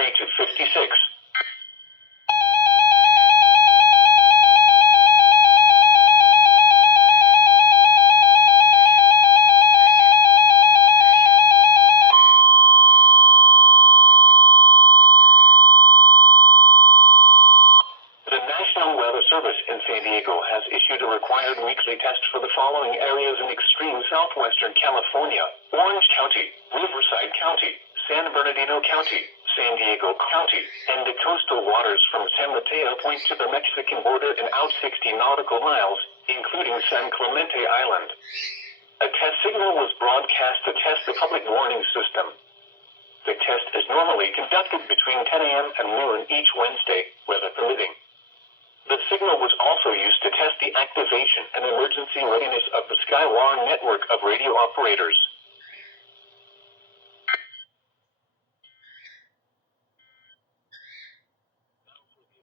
53 to 56. The National Weather Service in San Diego has issued a required weekly test for the following areas in extreme southwestern California: Orange County, Riverside County, San Bernardino County, San Diego County, and the coastal waters from San Mateo Point to the Mexican border and out 60 nautical miles, including San Clemente Island. A test signal was broadcast to test the public warning system. The test is normally conducted between 10 a.m. and noon each Wednesday, weather permitting. The signal was also used to test the activation and emergency readiness of the Skywire network of radio operators.